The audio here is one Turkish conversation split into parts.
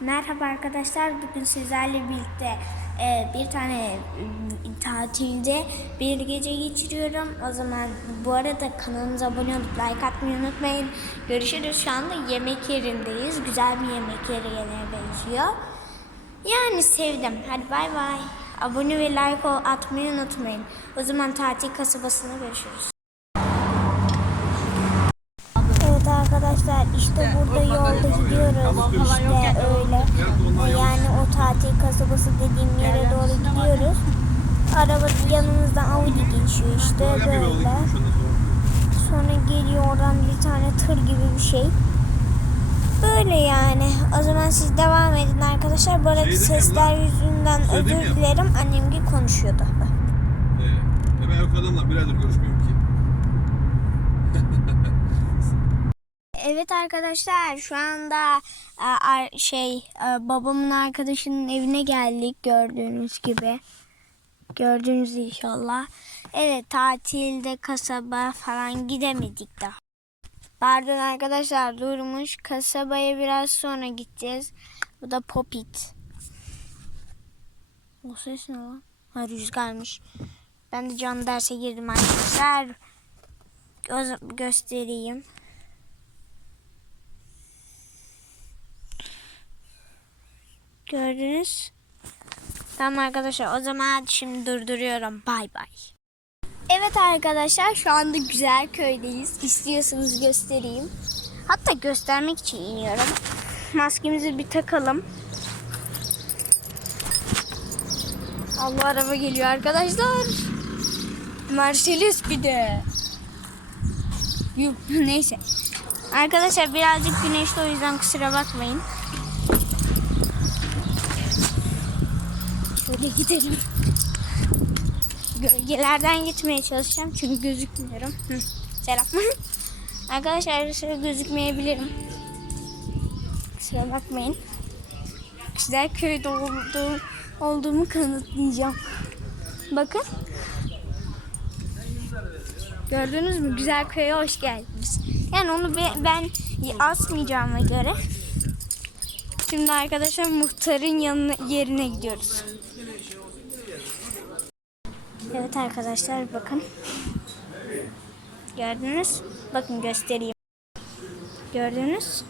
Merhaba arkadaşlar. Bugün sizlerle birlikte e, bir tane e, tatilde bir gece geçiriyorum. O zaman bu arada kanalımıza abone olup like atmayı unutmayın. Görüşürüz. Şu anda yemek yerindeyiz. Güzel bir yemek yerine benziyor. Yani sevdim. Hadi bay bay. Abone ve like atmayı unutmayın. O zaman tatil kasabasında görüşürüz. Evet arkadaşlar işte burada yolda gidiyoruz işte öyle yani o tatil kasabası dediğim yere doğru gidiyoruz. Araba yanımızdan Audi geçiyor işte böyle. Sonra geliyor oradan bir tane tır gibi bir şey. Böyle yani. O zaman siz devam edin arkadaşlar. Bu arada Şey sesler yüzünden Şey özür dilerim. Annem gibi konuşuyordu. Ee, ben yok adamla birader görüşmüyorum Evet arkadaşlar şu anda e, şey e, babamın arkadaşının evine geldik gördüğünüz gibi. Gördüğünüz inşallah. Evet tatilde kasaba falan gidemedik daha. Pardon arkadaşlar durmuş. Kasabaya biraz sonra gideceğiz. Bu da Popit. O ses ne lan? Ha rüzgarmış. Ben de canlı derse girdim arkadaşlar. Gö- göstereyim. Gördünüz. Tamam arkadaşlar o zaman şimdi durduruyorum. Bay bay. Evet arkadaşlar şu anda güzel köydeyiz. İstiyorsanız göstereyim. Hatta göstermek için iniyorum. Maskemizi bir takalım. Allah araba geliyor arkadaşlar. Mercedes bir de. Yuh, neyse. Arkadaşlar birazcık güneşli o yüzden kusura bakmayın. Şöyle gidelim. Gölgelerden gitmeye çalışacağım çünkü gözükmüyorum. Hı, selam. Arkadaşlar şöyle gözükmeyebilirim. Kusura bakmayın. Güzel köyde olduğum, olduğumu kanıtlayacağım. Bakın. Gördünüz mü? Güzel köye hoş geldiniz. Yani onu be- ben asmayacağıma göre Şimdi arkadaşlar muhtarın yanına yerine gidiyoruz. Evet arkadaşlar bakın. Gördünüz? Bakın göstereyim. Gördünüz?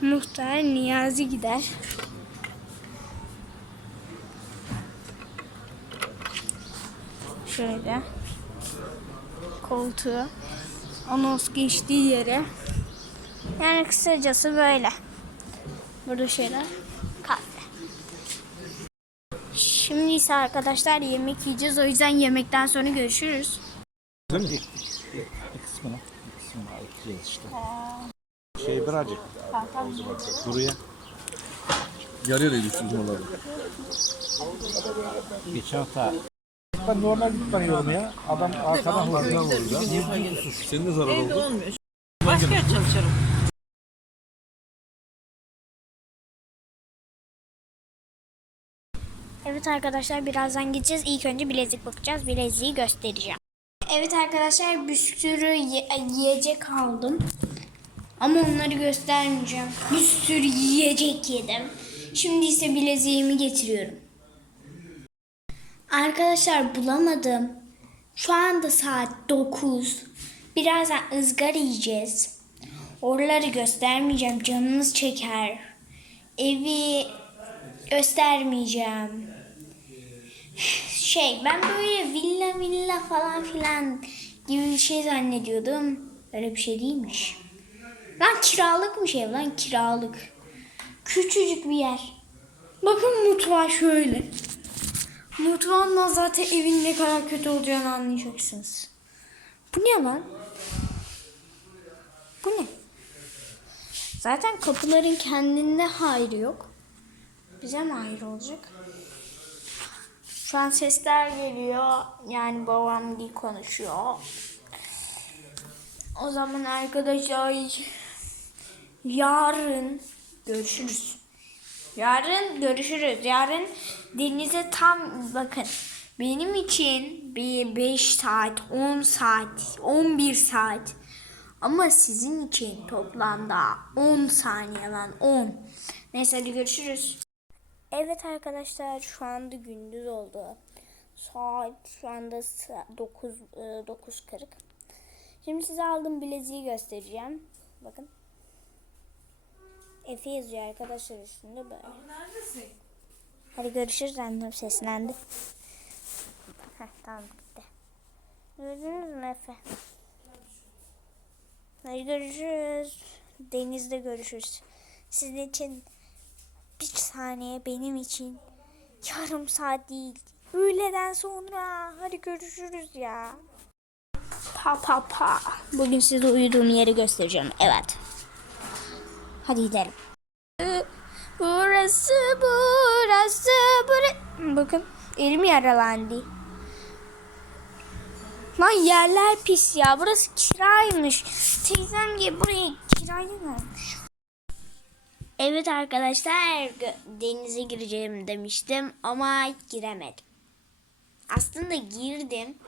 Muhtar Niyazi gider. Şöyle. Koltuğu. Anons geçtiği yere. Yani kısacası böyle. Burada şeyler. Kahve. Şimdi ise arkadaşlar yemek yiyeceğiz. O yüzden yemekten sonra görüşürüz. Değil mi? Bir kısmını, bir kısmını ekleyeceğiz işte. Şey birazcık buraya Yarı yarıya düştü bizim oralarda. geçen hafta ben normal gitmiyorum ya. Adam arkadan hızlı vuruyor. Senin de zarar oldu. Başka çalışırım. Evet arkadaşlar birazdan gideceğiz. İlk önce bilezik bakacağız. Bileziği göstereceğim. Evet arkadaşlar bir sürü ye- yiyecek aldım. Ama onları göstermeyeceğim. Bir sürü yiyecek yedim. Şimdi ise bileziğimi getiriyorum. Arkadaşlar bulamadım. Şu anda saat 9. Birazdan ızgara yiyeceğiz. Oraları göstermeyeceğim. Canınız çeker. Evi göstermeyeceğim. Şey ben böyle villa villa falan filan gibi bir şey zannediyordum. Öyle bir şey değilmiş. Lan kiralıkmış ev lan kiralık. Küçücük bir yer. Bakın mutfağı şöyle. Mutfağından zaten evin ne kadar kötü olacağını anlayacaksınız. Bu ne lan? Bu ne? Zaten kapıların kendinde hayrı yok. Bize mi hayır olacak? Şu sesler geliyor. Yani babam değil konuşuyor. O zaman arkadaşlar yarın görüşürüz. Yarın görüşürüz. Yarın denize tam bakın. Benim için bir 5 saat, 10 saat, 11 saat. Ama sizin için toplamda 10 saniye lan 10. Neyse hadi görüşürüz. Evet arkadaşlar şu anda gündüz oldu. Saat şu anda 9 9.40. Şimdi size aldığım bileziği göstereceğim. Bakın. Efe yazıyor arkadaşlar üstünde böyle. Neredesin? Hadi görüşürüz annem seslendi. Heh, tamam gitti. Gördünüz mü Efe? Hadi görüşürüz. Denizde görüşürüz. Sizin için bir saniye benim için yarım saat değil. Öğleden sonra. Hadi görüşürüz ya. Pa pa pa. Bugün size uyuduğum yeri göstereceğim. Evet. Hadi gidelim. Burası burası burası. Bakın elim yaralandı. Lan yerler pis ya. Burası kiraymış. Teyzem gibi buraya kiraya vermiş. Evet arkadaşlar denize gireceğim demiştim ama giremedim. Aslında girdim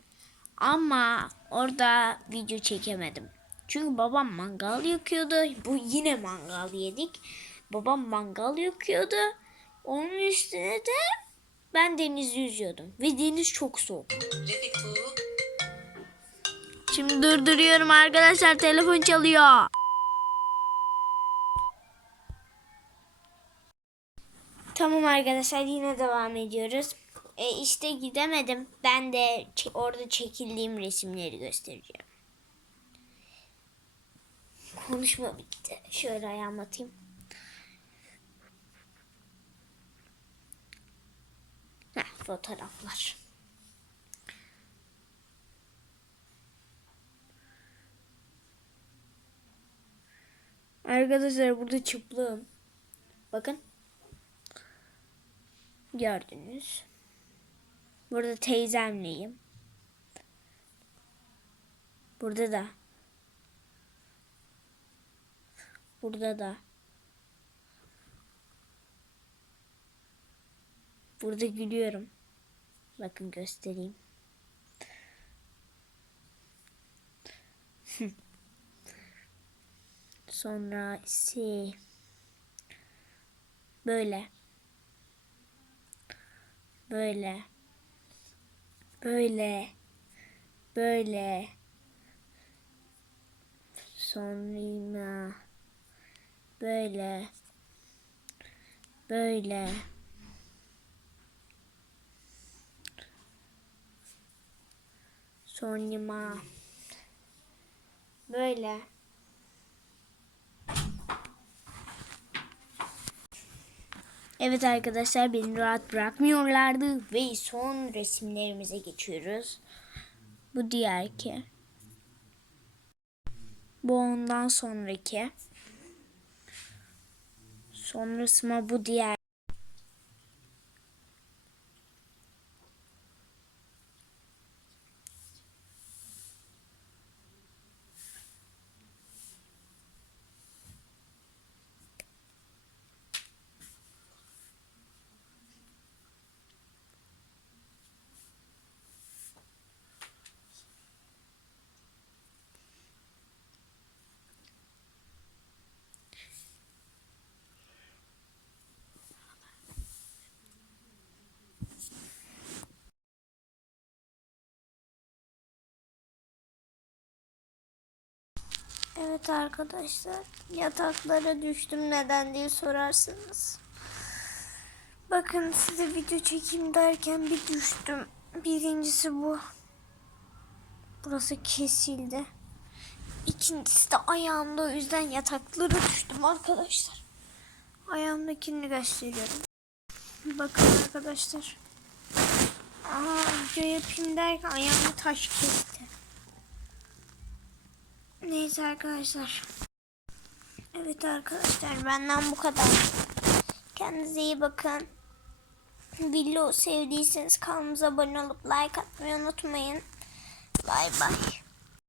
ama orada video çekemedim. Çünkü babam mangal yakıyordu. Bu yine mangal yedik. Babam mangal yakıyordu. Onun üstüne de ben denizde yüzüyordum. Ve deniz çok soğuk. Şimdi durduruyorum arkadaşlar. Telefon çalıyor. Tamam arkadaşlar yine devam ediyoruz. E işte gidemedim. Ben de orada çekildiğim resimleri göstereceğim. Konuşma bitti. Şöyle ayağımı atayım. Heh, fotoğraflar. Arkadaşlar burada çıplığım. Bakın. Gördünüz. Burada teyzemleyim. Burada da. Burada da. Burada gülüyorum. Bakın göstereyim. Sonra ise böyle. Böyle. Böyle. Böyle. Sonra böyle. Böyle. Sonra böyle. Evet arkadaşlar beni rahat bırakmıyorlardı ve son resimlerimize geçiyoruz. Bu diğer ki. Bu ondan sonraki. Sonrasıma bu diğer. Evet arkadaşlar yataklara düştüm neden diye sorarsınız. Bakın size video çekeyim derken bir düştüm. Birincisi bu. Burası kesildi. İkincisi de ayağımda o yüzden yataklara düştüm arkadaşlar. Ayağımdakini gösteriyorum. Bakın arkadaşlar. Aa, video yapayım derken ayağımı taş kesti. Neyse arkadaşlar. Evet arkadaşlar benden bu kadar. Kendinize iyi bakın. Video sevdiyseniz kanalımıza abone olup like atmayı unutmayın. Bay bay.